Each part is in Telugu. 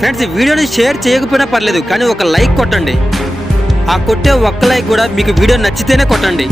ఫ్రెండ్స్, వీడియోని షేర్ చేయకపోయినా పర్లేదు, కానీ ఒక లైక్ కొట్టండి. ఆ కొట్టే ఒక్క లైక్ కూడా మీకు వీడియో నచ్చితేనే కొట్టండి.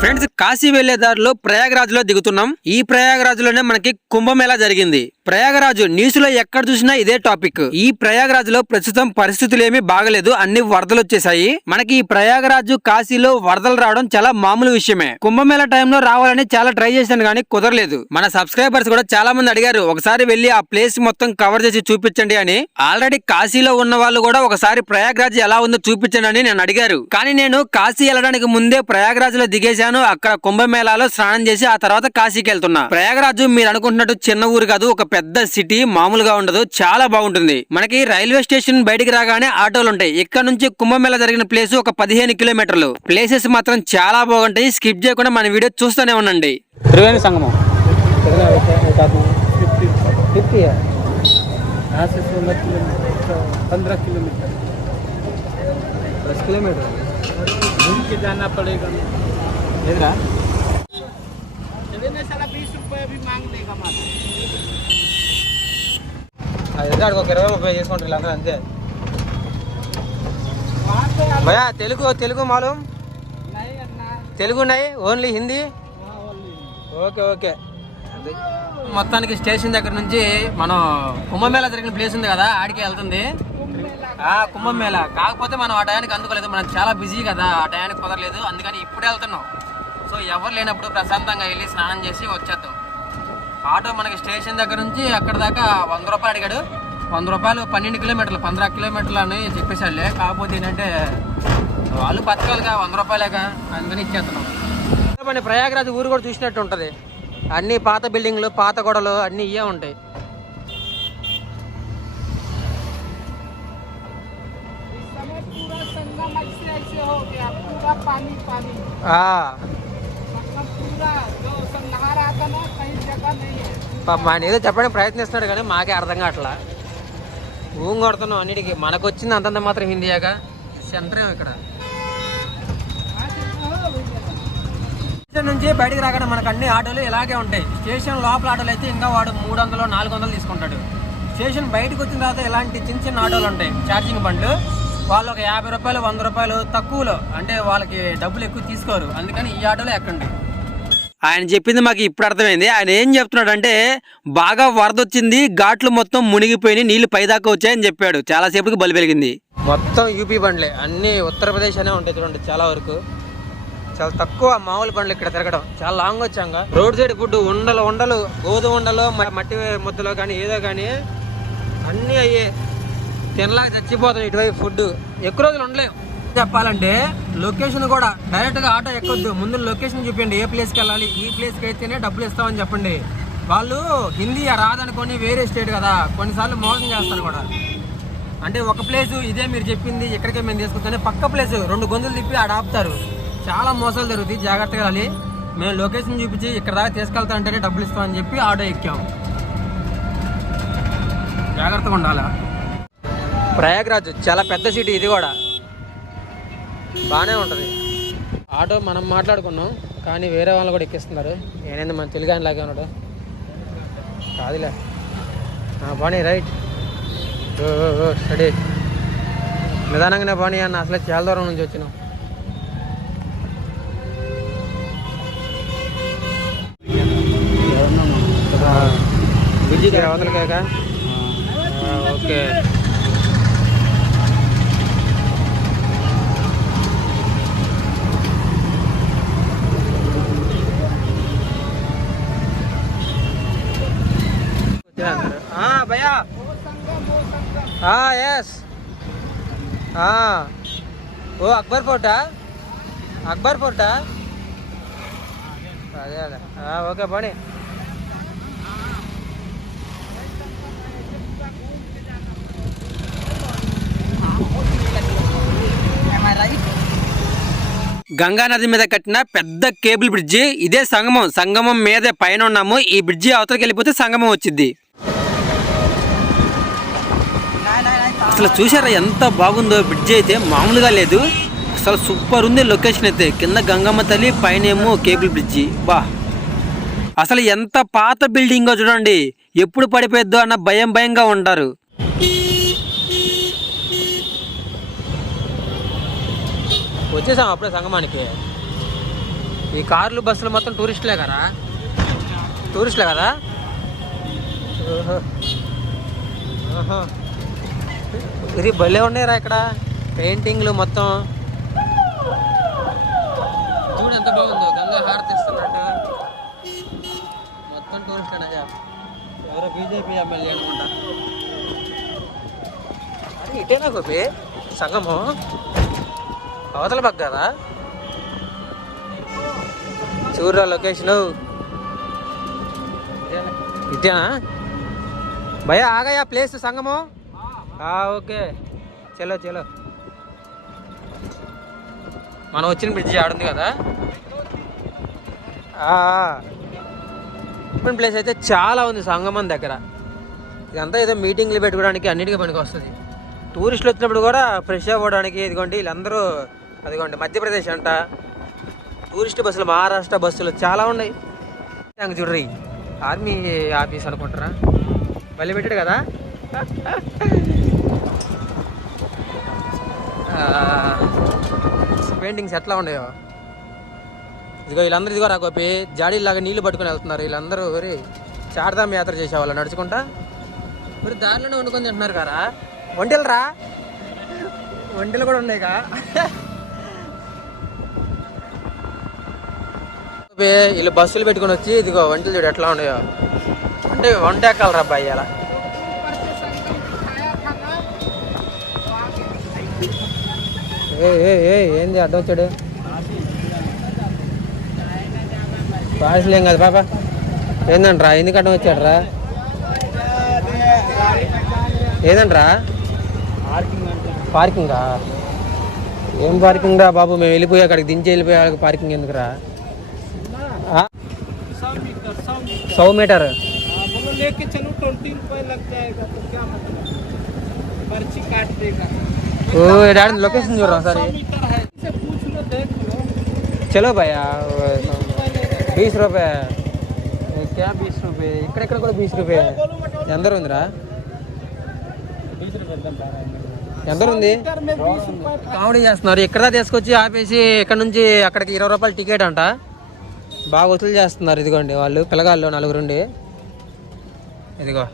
ఫ్రెండ్స్, కాశీ వెళ్లే దారిలో ప్రయాగరాజ్ లో దిగుతున్నాం. ఈ ప్రయాగరాజ్ లోనే మనకి కుంభమేళా జరిగింది. ప్రయాగరాజ్ న్యూస్ లో ఎక్కడ చూసినా ఇదే టాపిక్. ఈ ప్రయాగరాజ్ లో ప్రస్తుతం పరిస్థితులు ఏమీ బాగలేదు, అన్ని వరదలు వచ్చేసాయి. మనకి ఈ ప్రయాగరాజ్ కాశీలో వరదలు రావడం చాలా మామూలు విషయమే. కుంభమేళా టైంలో రావాలని చాలా ట్రై చేశాను కానీ కుదరలేదు. మన సబ్స్క్రైబర్స్ కూడా చాలా మంది అడిగారు, ఒకసారి వెళ్లి ఆ ప్లేస్ మొత్తం కవర్ చేసి చూపించండి అని. ఆల్రెడీ కాశీలో ఉన్న వాళ్ళు కూడా ఒకసారి ప్రయాగరాజ్ ఎలా ఉందో చూపించండి అని నేను అడిగారు. కానీ నేను కాశీ వెళ్ళడానికి ముందే ప్రయాగరాజ్ లో దిగేశాను. అక్కడ కుంభమేళాలో స్నానం చేసి ఆ తర్వాత కాశీకి వెళ్తున్నా. ప్రయాగరాజ్ మీరు అనుకుంటున్నట్టు చిన్న ఊరు కాదు, ఒక పెద్ద సిటీ. మామూలుగా ఉండదు, చాలా బాగుంటుంది. మనకి రైల్వే స్టేషన్ బయటికి రాగానే ఆటోలు ఉంటాయి. ఇక్కడ నుంచి కుంభమేళా జరిగిన ప్లేస్ ఒక 15 కిలోమీటర్లు. ప్లేసెస్ మాత్రం చాలా బాగుంటాయి. స్కిప్ చేయకుండా మన వీడియో చూస్తూనే ఉండండి. त्रिवेणी संगम 15 किलोमीटर 10 किलोमीटर घूम के जाना पड़ेगा. लेगा चले साला 20 रुपये भी मांग लेगा मात्र. అడిగో 20 చేసుకుంటారు వీళ్ళందరూ అంతే. భయ్యా తెలుగు మాలూమ్ తెలుగు ఉన్నాయి, ఓన్లీ హిందీ. Okay okay. మొత్తానికి స్టేషన్ దగ్గర నుంచి మనం కుంభమేళా జరిగిన ప్లేస్ ఉంది కదా, ఆడికి వెళ్తుంది. కుంభమేళా కాకపోతే మనం ఆ టయానికి అందుకోలేదు, మనం చాలా బిజీ కదా, ఆ టయానికి కుదరలేదు. అందుకని ఇప్పుడే వెళ్తున్నాం. సో ఎవరు లేనప్పుడు ప్రశాంతంగా వెళ్ళి స్నానం చేసి వచ్చేద్దాం. ఆటో మనకి స్టేషన్ దగ్గర నుంచి అక్కడ దాకా 100 రూపాయలు అడిగాడు. 100 రూపాయలు 12 కిలోమీటర్లు 15 కిలోమీటర్లు అని చెప్పేసాడులే. కాకపోతే ఏంటంటే వాళ్ళు బతకాలిగా, 100 రూపాయలేగా, అందుకని ఇచ్చేస్తున్నాం. మన ప్రయాగరాజ్ ఊరు కూడా చూసినట్టు ఉంటుంది. అన్ని పాత బిల్డింగ్లు, పాత గొడవలు అన్నీ ఇవే ఉంటాయి. ఆయన ఏదో చెప్పడానికి ప్రయత్నిస్తున్నాడు కానీ మాకే అర్థం కావట్లా. ఊం కొడుతున్నాం అన్నిటికీ. మనకు వచ్చింది అంతంత మాత్రం హిందీయాగా. సెంటర్ ఇక్కడ స్టేషన్ నుంచి బయటకు రాగానే మనకు అన్ని ఆటోలు ఇలాగే ఉంటాయి. స్టేషన్ లోపల ఆటోలు అయితే ఇంకా వాడు 300 400 తీసుకుంటాడు. స్టేషన్ బయటకు వచ్చిన తర్వాత ఇలాంటి చిన్న చిన్న ఆటోలు ఉంటాయి, ఛార్జింగ్ బండ్లు. వాళ్ళు ఒక 50 రూపాయలు 100 రూపాయలు తక్కువలో, అంటే వాళ్ళకి డబ్బులు ఎక్కువ తీసుకోరు. అందుకని ఈ ఆటోలో ఎక్కండి. ఆయన చెప్పింది మాకు ఇప్పుడు అర్థమైంది. ఆయన ఏం చెప్తున్నాడు అంటే, బాగా వరద వచ్చింది, ఘాట్లు మొత్తం మునిగిపోయి నీళ్లు పైదాకా వచ్చాయని చెప్పాడు. చాలా సేపటికి బలి పెరిగింది. మొత్తం యూపీ బండ్లే, అన్ని ఉత్తరప్రదేశ్ అనే ఉంటాయి చూడండి. చాలా వరకు చాలా తక్కువ మామూలు బండ్లు ఇక్కడ తిరగడం. చాలా లాంగ్ వచ్చాక రోడ్ సైడ్ ఫుడ్ ఉండలు గోధుమ ఉండలు, మట్టి ముద్దలో కానీ ఏదో కానీ అన్నీ అయ్యే తినలాగా చచ్చిపోతాం. ఇటువైపు ఫుడ్ ఎక్కువ రోజులు ఉండలేవు. చెప్పాలంటే లొకేషన్ కూడా డైరెక్ట్గా ఆటో ఎక్కొద్దు, ముందు లొకేషన్ చూపించండి, ఏ ప్లేస్కి వెళ్ళాలి, ఈ ప్లేస్కి అయితేనే డబ్బులు ఇస్తామని చెప్పండి. వాళ్ళు హిందీ రాదనుకొని వేరే స్టేట్ కదా, కొన్నిసార్లు మోసం చేస్తారు కూడా. అంటే ఒక ప్లేసు ఇదే మీరు చెప్పింది ఇక్కడికే మేము తీసుకొస్తానే, పక్క ప్లేసు 2 గొంతులు తిప్పి ఆడ ఆపుతారు. చాలా మోసాలు జరుగుతాయి, జాగ్రత్తగా వెళ్ళాలి. మేము లొకేషన్ చూపించి ఇక్కడ దాకా తీసుకెళ్తా అంటేనే డబ్బులు ఇస్తామని చెప్పి ఆటో ఎక్కాము. జాగ్రత్తగా ఉండాలా. ప్రయాగరాజ్ చాలా పెద్ద సిటీ, ఇది కూడా బాగానే ఉంటుంది. ఆటో మనం మాట్లాడుకున్నాం కానీ వేరే వాళ్ళు కూడా ఎక్కిస్తున్నారు. నేనేంది మన తెలుగు ఆయన లాగే ఉన్నాడు కాదులే. బానీ రైట్ స్టడీ నిదానంగానే బానీ అన్న. అసలే చాలా దూరం నుంచి వచ్చినాం. బ్రిడ్జి అవతలకాక. ఓకే. ఓ అక్బర్ ఫోర్టా, అక్బర్ ఫోర్టా, అదే అదే ఓకే పోనీ. గంగా నది మీద కట్టిన పెద్ద కేబుల్ బ్రిడ్జి. ఇదే సంగమం. సంగమం మీదే పైన ఉన్నాము. ఈ బ్రిడ్జి అవతలకి వెళ్ళిపోతే సంగమం వచ్చింది. అసలు చూసారా ఎంత బాగుందో బ్రిడ్జి అయితే, మామూలుగా లేదు అసలు. సూపర్ ఉంది లొకేషన్ అయితే. కింద గంగమ్మ తల్లి, పైన ఏమో కేబుల్ బ్రిడ్జి. బా అసలు ఎంత పాత బిల్డింగో చూడండి. ఎప్పుడు పడిపోయిద్దో అన్న భయంగా ఉంటారు. వచ్చేసాం అప్పుడే సంగమానికి. ఈ కార్లు బస్సులు మొత్తం టూరిస్టులే కదా, టూరిస్టులే కదా. ఇది భలే ఉన్నాయిరా ఇక్కడ పెయింటింగ్లు మొత్తం. చూడు ఎంత బాగుందో, గంగా హారతి ఇస్తున్నట్టు. మొత్తం టూరిస్టులేనా? ఎవరో బీజేపీ ఎమ్మెల్యే అనుకుంటా. అది ఇటేనా గోపి సంగమం? అవతల పక్క కదా. చూడరా లొకేషను. ఇటేనా భయ్యా? ఆగాయా ప్లేస్ సంగమం? ఓకే చలో చలో. మనం వచ్చిన బ్రిడ్జి ఆడుంది కదా. ఓపెన్ ప్లేస్ అయితే చాలా ఉంది సంగమం దగ్గర. ఇదంతా ఏదో మీటింగ్లు పెట్టుకోవడానికి అన్నిటికీ పనికి వస్తుంది. టూరిస్టులు వచ్చినప్పుడు కూడా ఫ్రెష్ అవ్వడానికి. ఇదిగోండి వీళ్ళందరూ, అదిగోండి మధ్యప్రదేశ్ అంట. టూరిస్ట్ బస్సులు, మహారాష్ట్ర బస్సులు చాలా ఉన్నాయి. చూడ్రి ఆర్మీ ఆఫీస్ అనుకుంటారా? మళ్ళీ పెట్టాడు కదా. పెయింటింగ్స్ ఎట్లా ఉన్నాయో. ఇదిగో వీళ్ళందరూ ఇదిగో రా గోపి, జాడీలాగా నీళ్లు పట్టుకొని వెళ్తున్నారు వీళ్ళందరూ. మరి చార్ధామ్ యాత్ర చేసేవాళ్ళు నడుచుకుంటా. మరి దారిలోనే వండుకొని తింటున్నారు కదా. వంటలు రా, వంటలు కూడా ఉన్నాయి కా. వీళ్ళు బస్సులు పెట్టుకొని వచ్చి ఇదిగో వంటలు చూడు ఎట్లా ఉన్నాయో. అంటే వంట ఎక్కాలి రా అబ్బాయి అలా. ఏంది అడ్డం వచ్చాడు? పార్సల్ ఏం కాదు పాప. ఏందంట్రా? ఎందుకు అడ్డం వచ్చాడు రా? ఏదంట్రా? పార్కింగా? ఏం పార్కింగ్ రా బాబు? మేము వెళ్ళిపోయా అక్కడికి దించి వెళ్ళిపోయా పార్కింగ్ ఎందుకురా? 100 मीटर लेके चलो 20 रुपए लग जाएगा तो क्या मतलब, पर्ची काट देगा। लोकेशन చూడ రా సరే. से पूछ लो, देख लो। चलो भैया 20 रुपए. क्या 20 रुपए? ఇక్కడ కూడా 20 रुपए. ఎంత ఉందిరా? 20 रुपए ఎంత ఉంది? కామెడీ చేస్తున్నారు. ఇక్కడ తీసుకొచ్చి ఆపేసి ఇక్కడ నుంచి అక్కడికి 20 రూపాయలు టికెట్ అంట. బాగా వసూలు చేస్తున్నారు. ఇదిగోండి వాళ్ళు పిల్లగాళ్ళు నలుగురుండి. ఇదిగో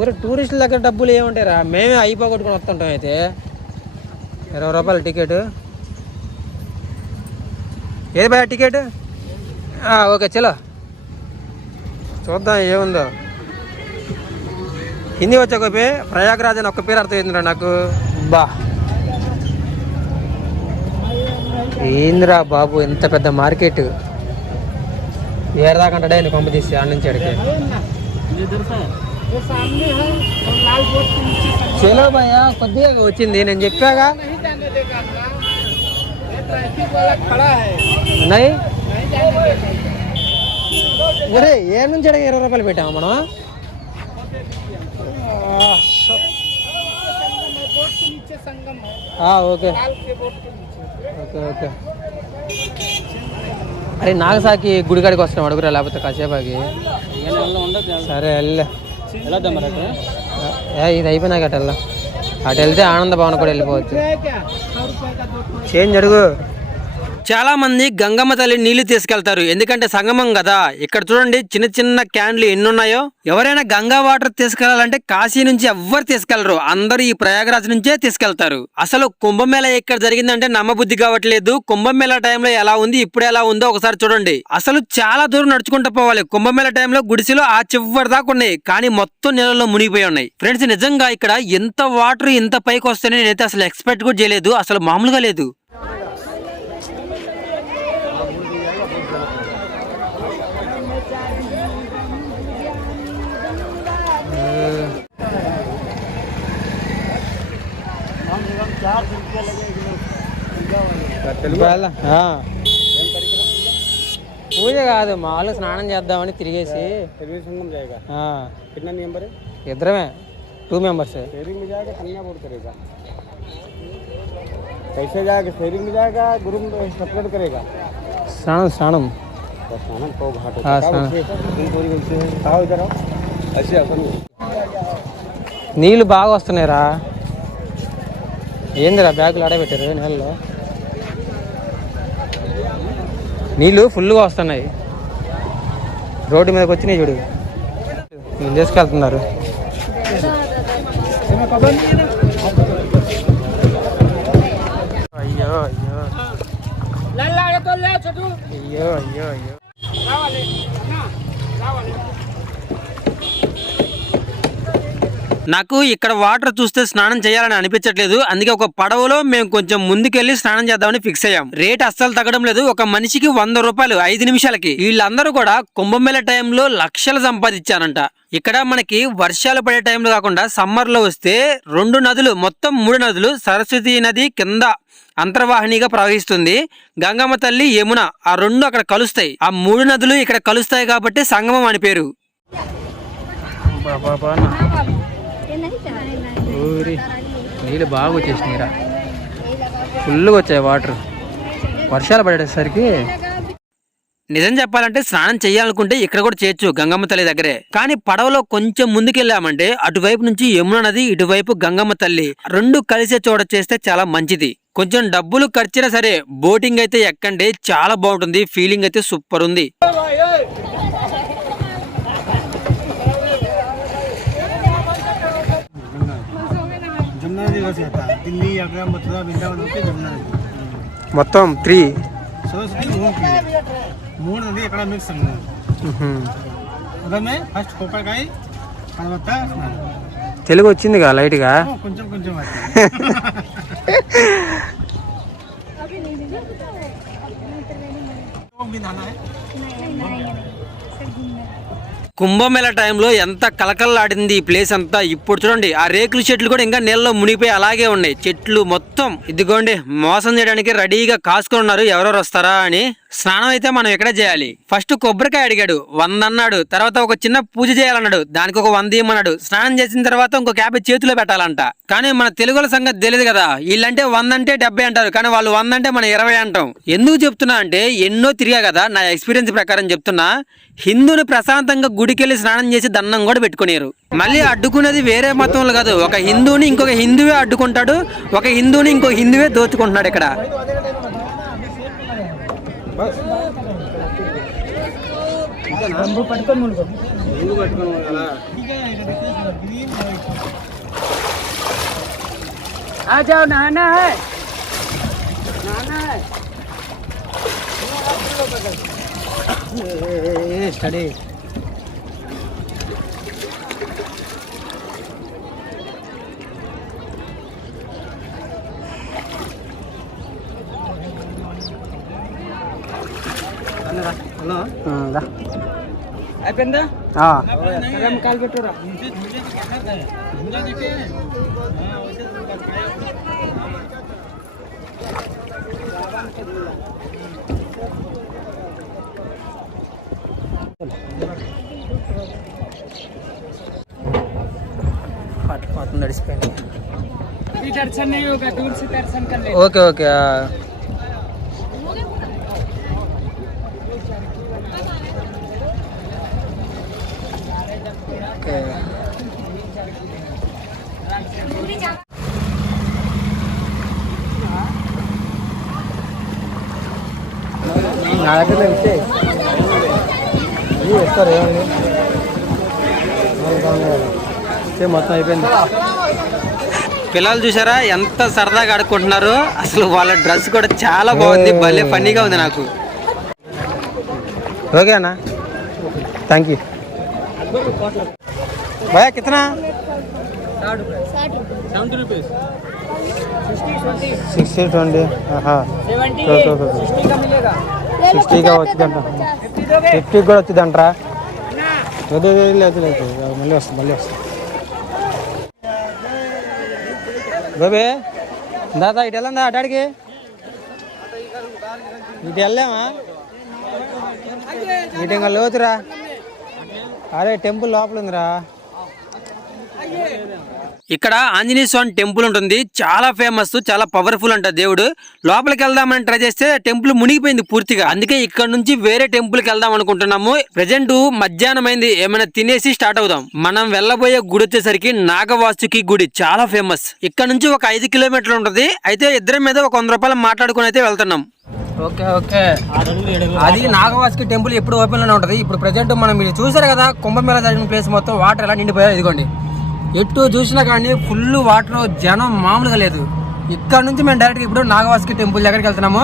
ఊరు టూరిస్టుల దగ్గర డబ్బులు ఏముంటాయిరా? మేమే అయిపోగొట్టుకుని వస్తుంటాం. అయితే 20 రూపాయల టికెట్. ఏది భయ టికెట్? ఓకే చలో చూద్దాం ఏముందో. హిందీ వచ్చా గోపి? ప్రయాగరాజ్ అని ఒక్క పేరు అర్థమైందిరా నాకు. బా ఏంద్రా బాబు ఎంత పెద్ద మార్కెట్. ఏడదాకంటాడే నేను పంపు తీసి ఆడ నుంచి అడిగే. చలో భయ్యా కొద్దిగా వచ్చింది నేను చెప్పాగా. ఉన్నాయి ఒరే ఏ నుంచి అడిగి 20 రూపాయలు పెట్టాము మనం. Okay okay okay. అరే నాగసాకి గుడికాడికి వస్తున్నాం అడుగురా, లేకపోతే కాసేపాకి. సరే వెళ్ళే. ఇది అయిపోయినాక అటు వెళ్దాం. అటు వెళ్తే ఆనంద భవన్ కూడా వెళ్ళిపోవచ్చు. చేంజ్ అడుగు. చాలా మంది గంగమ్మ తల్లి నీళ్లు తీసుకెళ్తారు, ఎందుకంటే సంగమం కదా. ఇక్కడ చూడండి చిన్న చిన్న క్యాన్లు ఎన్ని ఉన్నాయో. ఎవరైనా గంగా వాటర్ తీసుకెళ్లాలంటే కాశీ నుంచి ఎవ్వరు తీసుకెళ్లరు, అందరూ ఈ ప్రయాగరాజ్ నుంచే తీసుకెళ్తారు. అసలు కుంభమేళ ఇక్కడ జరిగిందంటే నమ్మబుద్ధి కావట్లేదు. కుంభమేళ టైంలో ఎలా ఉంది, ఇప్పుడు ఎలా ఉందో ఒకసారి చూడండి. అసలు చాలా దూరం నడుచుకుంటూ పోవాలి. కుంభమేళ టైంలో గుడిసెలు ఆ చివరి దాకా ఉన్నాయి, కానీ మొత్తం నీళ్ళలో మునిగిపోయి ఉన్నాయి. ఫ్రెండ్స్ నిజంగా ఇక్కడ ఎంత వాటర్ ఇంత పైకి వస్తేనే నేనైతే అసలు ఎక్స్పెక్ట్ కూడా చేయలేదు, అసలు మామూలుగా లేదు. పూజ కాదు, మామూలుగా స్నానం చేద్దామని తిరిగేసి ఇద్దరమే 2 మెంబర్స్. कैसे जाएगा शेयरिंग में जाएगा ग्रुप में सेपरेट करेगा స్నానం స్నానం स्नान को घाट हाँ, स्नान। ऐसे अपन నీళ్ళు బాగా వస్తున్నాయిరా. ఏందిరా బ్యాగులు ఆడబెట్టారు నీళ్ళలో? నీళ్ళు ఫుల్గా వస్తున్నాయి, రోడ్డు మీదకి వచ్చినాయి చూడు. ఏం చేసుకెళ్తున్నారు? అయ్యో అయ్యో అయ్యో అయ్యో అయ్యో. నాకు ఇక్కడ వాటర్ చూస్తే స్నానం చేయాలని అనిపించట్లేదు, అందుకే ఒక పడవలో మేము కొంచెం ముందుకెళ్లి స్నానం చేద్దామని ఫిక్స్ అయ్యాం. రేట్ అస్సలు తగ్గడం లేదు, ఒక మనిషికి 100 రూపాయలు 5 నిమిషాలకి. వీళ్ళందరూ కూడా కుంభమేళ టైంలో లక్షలు సంపాదించారంట. ఇక్కడ మనకి వర్షాలు పడే టైంలో కాకుండా సమ్మర్ లో వస్తే 2 నదులు, మొత్తం 3 నదులు, సరస్వతి నది కింద అంతర్వాహినిగా ప్రవహిస్తుంది, గంగమ్మ తల్లి, యమున, ఆ 2 అక్కడ కలుస్తాయి. ఆ 3 నదులు ఇక్కడ కలుస్తాయి కాబట్టి సంగమం అని పేరు. నీళ్ళు బాగా వచ్చేసినాయిరా, ఫుల్గా వచ్చాయి వాటర్ వర్షాలు పడేసరికి. నిజం చెప్పాలంటే స్నానం చేయాలనుకుంటే ఇక్కడ కూడా చేయొచ్చు, గంగమ్మ తల్లి దగ్గరే. కానీ పడవలో కొంచెం ముందుకెళ్ళామంటే అటువైపు నుంచి యమున నది, ఇటువైపు గంగమ్మ తల్లి 2 కలిసే చోట చేస్తే చాలా మంచిది. కొంచెం డబ్బులు ఖర్చైనా సరే బోటింగ్ అయితే ఎక్కండి, చాలా బాగుంటుంది, ఫీలింగ్ అయితే సూపర్ ఉంది. जमुना नदी वैसे आता है दिल्ली आगरा मथुरा वृंदावन होते जमुना नदी మొత్తం 3 सरस्वती मूड नदी ఇక్కడ మిక్స్ ఉదమే ఫస్ట్ కోపకాయ తర్వాత స్నానం. తెలుగు వచ్చిందిగా లైట్గా. కొంచెం కొంచెం కుంభమేళ టైంలో ఎంత కలకల్లాడింది ఈ ప్లేస్ అంతా. ఇప్పుడు చూడండి ఆ రేకుల చెట్లు కూడా ఇంకా నీళ్ళలో మునిగిపోయి అలాగే ఉన్నాయి, చెట్లు మొత్తం. ఇదిగోండి మోసం చేయడానికి రెడీగా కాసుకొని ఉన్నారు, ఎవరెవరు వస్తారా అని. స్నానం అయితే మనం ఎక్కడ చేయాలి? ఫస్ట్ కొబ్బరికాయ అడిగాడు, 100 అన్నాడు. తర్వాత ఒక చిన్న పూజ చేయాలన్నాడు, దానికి ఒక 100 ఇమ్మన్నాడు. స్నానం చేసిన తర్వాత ఇంకొక 50 చేతిలో పెట్టాలంట. కానీ మన తెలుగుల సంగతి తెలియదు కదా, వీళ్ళంటే 100 అంటే 70 అంటారు, కానీ వాళ్ళు 100 అంటే మనం 20 అంటాం. ఎందుకు చెప్తున్నా అంటే ఎన్నో తిరిగా కదా, నా ఎక్స్పీరియన్స్ ప్రకారం చెప్తున్నా. హిందూని ప్రశాంతంగా గుడికెళ్ళి స్నానం చేసి దండం కూడా పెట్టుకునేరు. మళ్ళీ అడ్డుకునేది వేరే మతంలో కాదు, ఒక హిందూని ఇంకొక హిందువే అడ్డుకుంటాడు, ఒక హిందూని ఇంకో హిందువే దోచుకుంటున్నాడు ఇక్కడ. आ जाओ, नहाना है, नहाना है। स्टडी అయిపోయిందా? కాలు పెట్టురా. दर्शन नहीं होगा, दूर से दर्शन कर ले. Okay okay. నా దగ్గర ఇస్తే ఇస్తారు ఏమైంది మొత్తం అయిపోయింది. పిల్లలు చూసారా ఎంత సరదాగా ఆడుకుంటున్నారు. అసలు వాళ్ళ డ్రెస్ కూడా చాలా బాగుంది, భలే ఫన్నీగా ఉంది నాకు. ఓకే అన్న, థ్యాంక్ యూ. भैया कितना 60-20 हाँ 60 का मिलेगा 60 का వచ్చిందంట 50 కూడా వచ్చిందంటరా. లేదు మళ్ళీ వస్తుంది బాబే దాదా ఇటు వెళ్ళందా అటాడికి ఇటు వెళ్ళామా ఇటు ఇంకా లోతురా. అరే టెంపుల్ లోపల ఉందిరా. ఇక్కడ ఆంజనేయ స్వామి టెంపుల్ ఉంటుంది, చాలా ఫేమస్, చాలా పవర్ఫుల్ అంట దేవుడు. లోపలికి వెళ్దామని ట్రై చేస్తే టెంపుల్ మునిగిపోయింది పూర్తిగా. అందుకే ఇక్కడ నుంచి వేరే టెంపుల్ కి వెళ్దాం అనుకుంటున్నాము. ప్రెజెంట్ మధ్యాహ్నం అయింది, ఏమైనా తినేసి స్టార్ట్ అవుదాం. మనం వెళ్ళబోయే గుడి వచ్చేసరికి నాగవాసుకి గుడి, చాలా ఫేమస్. ఇక్కడ నుంచి ఒక 5 కిలోమీటర్లు ఉంటుంది. అయితే ఇద్దరి మీద ఒక 100 రూపాయలు మాట్లాడుకుని అయితే వెళ్తున్నాం. ఓకే అది నాగవాసుకి టెంపుల్ ఎప్పుడు ఓపెన్ లోనే ఉంటది. ఇప్పుడు ప్రెజెంట్ మనం మీరు చూసారు కదా, కుంభమేళ జరిగిన ప్లేస్ మొత్తం వాటర్ ఎలా నిండిపోయారు. ఇదిగోండి, ఎటు చూసినా కానీ ఫుల్ వాటర్, జనం మామూలుగా లేదు. ఇక్కడ నుంచి మేము డైరెక్ట్ ఇప్పుడు నాగవాసుకి టెంపుల్ దగ్గరికి వెళ్తున్నాము.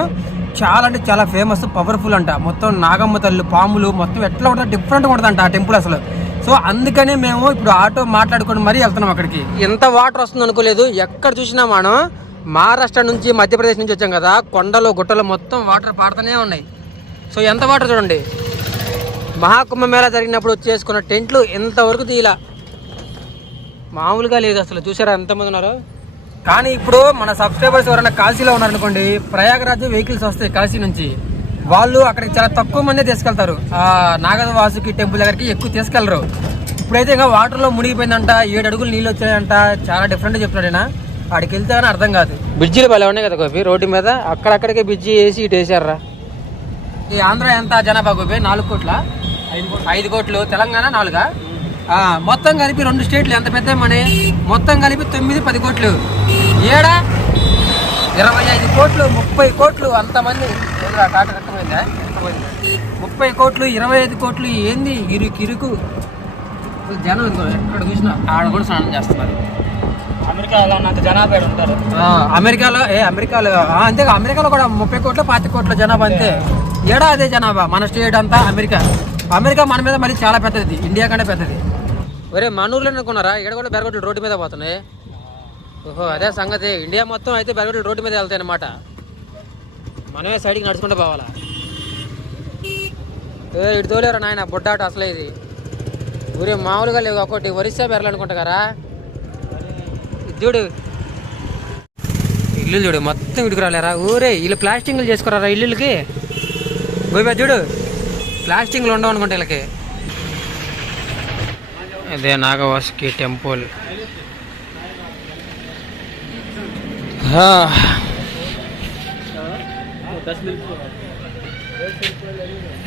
చాలా అంటే చాలా ఫేమస్, పవర్ఫుల్ అంట. మొత్తం నాగమ్మ తల్లి, పాములు మొత్తం ఎట్లా ఉంటుంది, డిఫరెంట్గా ఉంటుంది అంట ఆ టెంపుల్ అసలు. సో అందుకనే మేము ఇప్పుడు ఆటో మాట్లాడుకొని మరీ వెళ్తున్నాం అక్కడికి. ఎంత వాటర్ వస్తుంది అనుకోలేదు. ఎక్కడ చూసినా మనం మహారాష్ట్ర నుంచి మధ్యప్రదేశ్ నుంచి వచ్చాం కదా, కొండలు గుట్టలు మొత్తం వాటర్ పాడుతూనే ఉన్నాయి. సో ఎంత వాటర్ చూడండి. మహాకుంభమేళ జరిగినప్పుడు చేసుకున్న టెంట్లు ఎంతవరకు తీలా, మామూలుగా లేదు అసలు. చూసారా ఎంతమంది ఉన్నారు. కానీ ఇప్పుడు మన సబ్స్క్రైబర్స్ ఎవరైనా కాశీలో ఉన్నారనుకోండి, ప్రయాగరాజ్ వెహికల్స్ వస్తాయి కాశీ నుంచి, వాళ్ళు అక్కడికి చాలా తక్కువ మందే తీసుకెళ్తారు. ఆ నాగవాసుకి టెంపుల్ దగ్గరికి ఎక్కువ తీసుకెళ్లరు. ఇప్పుడైతే ఇంకా వాటర్లో మునిగిపోయిందంట, 7 అడుగులు నీళ్ళు వచ్చాయంట. చాలా డిఫరెంట్ చెప్తున్నాడు. ఆడికి వెళ్తే కానీ అర్థం కాదు. బ్రిడ్జిలు భలే ఉన్నాయి కదా గోపి, రోడ్డు మీద అక్కడక్కడికే బ్రిడ్జి వేసి ఇటు వేసారా. ఈ ఆంధ్ర ఎంత జనాభా గోపి? 4 కోట్ల 5 కోట్లు. తెలంగాణ 4. మొత్తం కలిపి 2 స్టేట్లు ఎంత పెద్ద మనీ, మొత్తం కలిపి 9-10 కోట్లు. ఏడా 25 కోట్లు, 30 కోట్లు అంతమంది. 30 కోట్లు, 25 కోట్లు, ఏంది ఇరుకు జనం. ఎక్కడ చూసినా ఆడ కూడా స్నానం చేస్తున్నారు. అమెరికాలో అంత జనాభా ఉంటారు. అమెరికాలో అంతే. అమెరికాలో కూడా 30 కోట్లు 25 కోట్ల జనాభా అంతే. ఏడా అదే జనాభా. మన స్టేట్ అంతా అమెరికా మన మీద మరి చాలా పెద్దది, ఇండియా కంటే పెద్దది. ఒరే మన ఊర్లో అనుకున్నారా, ఇక్కడ కూడా బెరగొట్లు రోడ్డు మీద పోతున్నాయి. ఓహో అదే సంగతి. ఇండియా మొత్తం అయితే బెరగొట్లు రోడ్డు మీద వెళ్తాయి అన్నమాట. మనమే సైడ్కి నడుచుకుంటూ పోవాలా. ఇటు తోలేరా నాయన బుడ్డాట అసలే. ఇది ఊరే మామూలుగా లేవు. ఒకటి ఒరిస్సా బెరలు కదా. చూడు ఇల్లు చూడు, మొత్తం ఇటుకు రాలేరా. ఊరే వీళ్ళు ప్లాస్టింగ్లు చేసుకోరారా ఇల్లుకి. గోబా చూడు, ప్లాస్టింగ్లు ఉండవు అనుకుంటా వీళ్ళకి. అదే నాగవాసుకి టెంపుల్.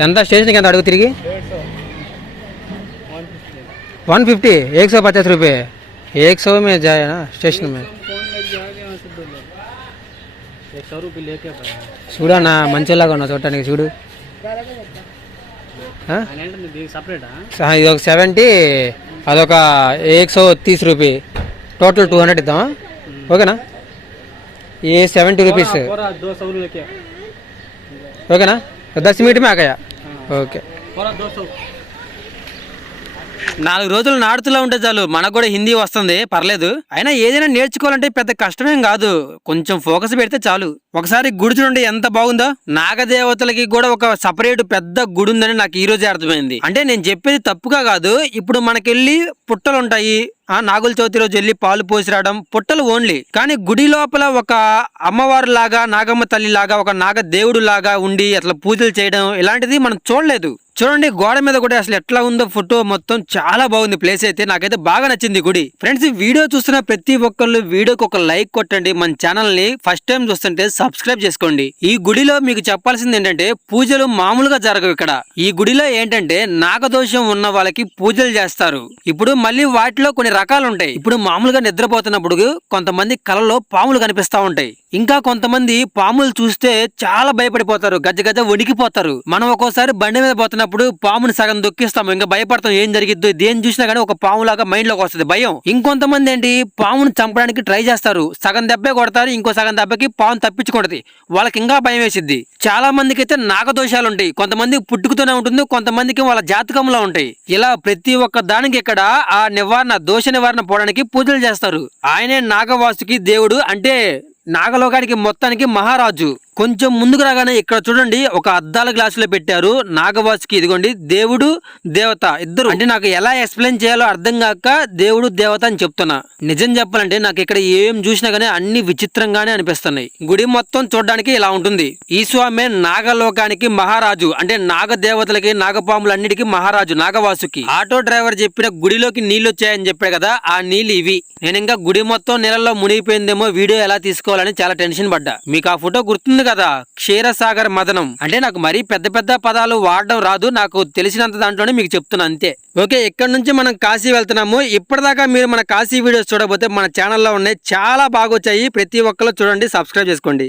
ఎంత స్టేషన్కి ఎంత అడుగు తిరిగి? 150, 150 रुपये. 100 में जाए ना स्टेशन में. 100 रुपये लेके చూడన్నా మంచిలాగా ఉన్నా చూడటానికి. చూడు ఇది ఒక 70, అదొక 130 రూపీ. టోటల్ 200 ఇద్దామా? ఓకేనా? ये 70 रुपीस. ఓకేనా? 10 मिनट में आ गया. ఓకే. 4 రోజులు నాడుతూలా ఉంటే చాలు, మనకు కూడా హిందీ వస్తుంది, పర్లేదు. అయినా ఏదైనా నేర్చుకోవాలంటే పెద్ద కష్టమేం కాదు, కొంచెం ఫోకస్ పెడితే చాలు. ఒకసారి గుడి చూడండి ఎంత బాగుందో. నాగదేవతలకి కూడా ఒక సపరేట్ పెద్ద గుడి ఉందని నాకు ఈ రోజే అర్థమైంది. అంటే నేను చెప్పేది తప్పుగా కాదు. ఇప్పుడు మనకెళ్ళి పుట్టలు ఉంటాయి, నాగుల చవితి రోజు వెళ్ళి పాలు పోసి రావడం, పుట్టలు ఓన్లీ. కానీ గుడి లోపల ఒక అమ్మవారు లాగా, నాగమ్మ తల్లి లాగా, ఒక నాగ దేవుడు లాగా ఉండి అట్లా పూజలు చేయడం, ఇలాంటిది మనం చూడలేదు. చూడండి గోడ మీద కూడా అసలు ఎట్లా ఉందో ఫోటో మొత్తం చాలా బాగుంది. ప్లేస్ అయితే నాకైతే బాగా నచ్చింది గుడి. ఫ్రెండ్స్ వీడియో చూస్తున్న ప్రతి ఒక్కళ్ళు వీడియోకి ఒక లైక్ కొట్టండి. మన ఛానల్ ని ఫస్ట్ టైం చూస్తుంటే సబ్స్క్రైబ్ చేసుకోండి. ఈ గుడిలో మీకు చెప్పాల్సింది ఏంటంటే పూజలు మామూలుగా జరగవు ఇక్కడ. ఈ గుడిలో ఏంటంటే నాగదోషం ఉన్న వాళ్ళకి పూజలు చేస్తారు. ఇప్పుడు మళ్ళీ వాటిలో కొన్ని రకాలు ఉంటాయి. ఇప్పుడు మామూలుగా నిద్రపోతున్నప్పుడు కొంతమంది కలలో పాములు కనిపిస్తా ఉంటాయి. ఇంకా కొంతమంది పాములు చూస్తే చాలా భయపడిపోతారు, గజ్జ గజ్జ వణికిపోతారు. మనం ఒక్కోసారి బండి మీద పోతున్నప్పుడు పాముని సగం దొక్కిస్తాము, ఇంకా భయపడతాం ఏం జరిగిద్దో. దేని చూసినా గానీ ఒక పాము లాగా మైండ్ లోకి వస్తుంది భయం. ఇంకొంతమంది ఏంటి పాముని చంపడానికి ట్రై చేస్తారు, సగం దెబ్బే కొడతారు, ఇంకో సగం దెబ్బకి పాము తప్పించుకుంటది, వాళ్ళకి ఇంకా భయం వేసిద్ది. చాలా మందికి అయితే నాగదోషాలు ఉంటాయి, కొంతమంది పుట్టుకతోనే ఉంటుంది, కొంతమందికి వాళ్ళ జాతకంలో ఉంటాయి. ఇలా ప్రతి ఒక్క దానికి ఇక్కడ ఆ నివారణ, దోష నివారణ పోవడానికి పూజలు చేస్తారు. ఆయనే నాగవాసుకి దేవుడు, అంటే నాగలోకానికి మొత్తానికి మహారాజు. కొంచెం ముందుకు రాగానే ఇక్కడ చూడండి ఒక అద్దాల గ్లాసులో పెట్టారు నాగవాసుకి. ఇదిగోండి దేవుడు దేవత ఇద్దరు. అంటే నాకు ఎలా ఎక్స్ప్లెయిన్ చేయాలో అర్థం కాక దేవుడు దేవత అని చెప్తున్నా. నిజం చెప్పాలంటే నాకు ఇక్కడ ఏం చూసినా గానీ అన్ని విచిత్రంగానే అనిపిస్తున్నాయి. గుడి మొత్తం చూడడానికి ఇలా ఉంటుంది. ఈ స్వామి నాగలోకానికి మహారాజు, అంటే నాగ దేవతలకి నాగపాములు అన్నిటికీ మహారాజు నాగవాసుకి. ఆటో డ్రైవర్ చెప్పిన గుడిలోకి నీళ్లు వచ్చాయని చెప్పాడు కదా, ఆ నీళ్లు ఇవి. నేను ఇంకా గుడి మొత్తం నీళ్ళలో మునిగిపోయిందేమో, వీడియో ఎలా తీసుకోవాలని చాలా టెన్షన్ పడ్డా. మీకు ఆ ఫోటో గుర్తుంది కదా, క్షీరసాగర్ మదనం. అంటే నాకు మరీ పెద్ద పెద్ద పదాలు వాడడం రాదు, నాకు తెలిసినంత దాంట్లోనే మీకు చెప్తున్నా అంతే. ఓకే, ఇక్కడ నుంచి మనం కాశీ వెళ్తున్నాము. ఇప్పటిదాకా మీరు మన కాశీ వీడియోస్ చూడకపోతే మన ఛానల్లో ఉన్నాయి, చాలా బాగా వచ్చాయి. ప్రతి ఒక్కరు చూడండి, సబ్స్క్రైబ్ చేసుకోండి.